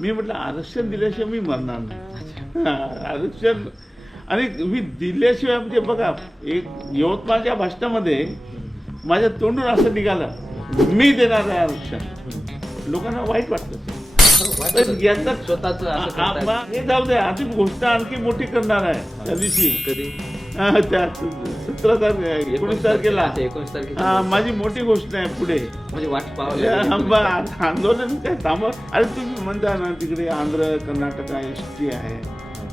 मी म्हटलं आरक्षण दिल्याशिवाय मी मरणार नाही. आरक्षण आणि मी दिल्याशिवाय म्हणजे बघा, एक यवतमाळच्या भाषणामध्ये माझ्या तोंडून असं निघालं, मी देणार आहे आरक्षण. लोकांना वाईट वाटतं. याचा स्वतःच हे जाऊ दे, अजून गोष्ट आणखी मोठी करणार आहे त्या दिवशी. कधी त्या 17 तारखेला 19 तारखेला माझी मोठी गोष्ट आहे पुढे. म्हणजे वाट पाहावं आंदोलन काय थांबा. अरे तुम्ही म्हणता ना तिकडे आंध्र कर्नाटक ST आहे,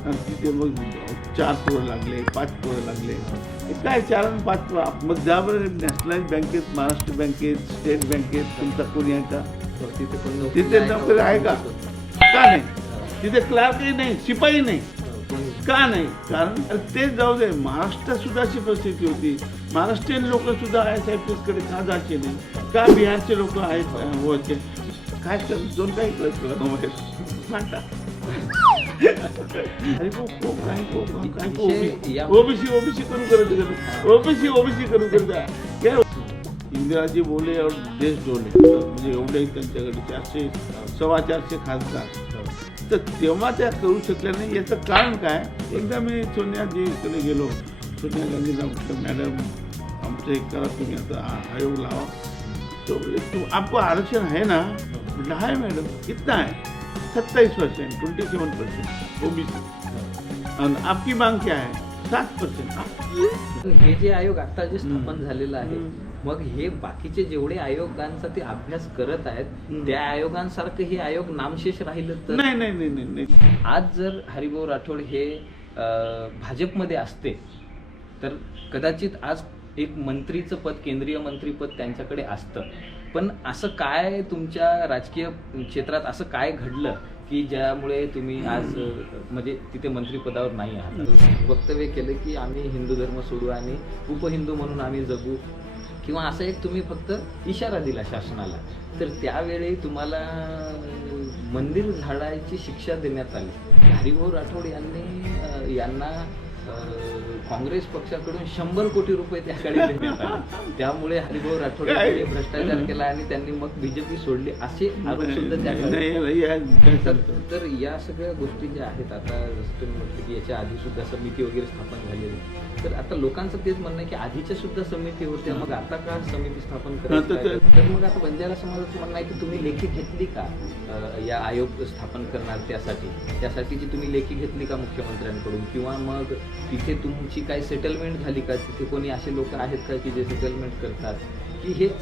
तिथे मग 4 पोरं लागले, 5 पोरं लागले. काय 4 आणि 5 पोरं मग जा बरं नॅशनलाइज बँकेत, महाराष्ट्र बँकेत, स्टेट बँकेत तुमचा कोणी आहे का? तिथे नोकरी आहे का? का नाही? तिथे क्लार्कही नाही, शिपाई नाही. का नाही? कारण तेच जाऊ दे, महाराष्ट्रात सुद्धा अशी परिस्थिती होती. महाराष्ट्रीयन लोक सुद्धा ISIPS कडे का जायचे नाही? का बिहारचे लोक आहेत होते? काय दोन काही कळत म्हणता ओबीसी करून करत ओबीसी करून करता. इंदिराजी बोले और देश डोले. म्हणजे एवढे त्यांच्याकडे 400-450 खासदार. तर तेव्हा त्या करू शकल्या नाही. याचं कारण काय? एकदा मी सोनियाजीकडे गेलो. सोनिया गांधीला म्हटलं, मॅडम आमचं एक करा, तुम्ही आता आयोग लावा. तो आपको आरक्षण है ना? म्हटलं आहे मॅडम. कितना है? 27%, 27% ओबीसी. आणि आपकी मांग क्या है? 7%. हे जे आयोग आता जे स्थापन झालेलं आहे, मग हे बाकीचे जेवढे आयोगांचा ते अभ्यास करत आहेत, त्या आयोगांसारखं हे आयोग नामशेष राहिलं तर नाही. आज जर हरिभाऊ राठोड हे भाजपमध्ये असते तर कदाचित आज एक मंत्रीचं पद, केंद्रीय मंत्रीपद त्यांच्याकडे असतं. पण असं काय तुमच्या राजकीय क्षेत्रात असं काय घडलं की ज्यामुळे तुम्ही आज म्हणजे तिथे मंत्रीपदावर नाही आहात? वक्तव्य केलं की आम्ही हिंदू धर्म सोडू आणि उपहिंदू म्हणून आम्ही जगू, किंवा असं एक तुम्ही फक्त इशारा दिला शासनाला. तर त्यावेळी तुम्हाला मंदिर झाडायची शिक्षा देण्यात आली. हरिभाऊ राठोड यांना काँग्रेस पक्षाकडून 100 कोटी रुपये त्याकडे देण्यात आले. त्यामुळे हरिभाऊ राठोड यांनी भ्रष्टाचार केला आणि त्यांनी मग बीजेपी सोडली, असे आरोप सुद्धा त्याकडे. तर या सगळ्या गोष्टी ज्या आहेत, आता जसं तुम्ही म्हटलं की याच्या आधी सुद्धा समिती वगैरे स्थापन झालेली, तर आता लोकांचं तेच म्हणणं आहे की आधीच्या सुद्धा समिती होत्या, मग आता का समिती स्थापन करायची? तर मग आता बंजारा समाजाचं म्हणणं आहे की तुम्ही लेखी घेतली का या आयोग स्थापन करणार त्यासाठीची तुम्ही लेखी घेतली का मुख्यमंत्र्यांकडून? किंवा मग तिथे तुमची काय सेटलमेंट झाली का? तिथे कोणी असे लोक आहेत का की जे सेटलमेंट करतात की हेच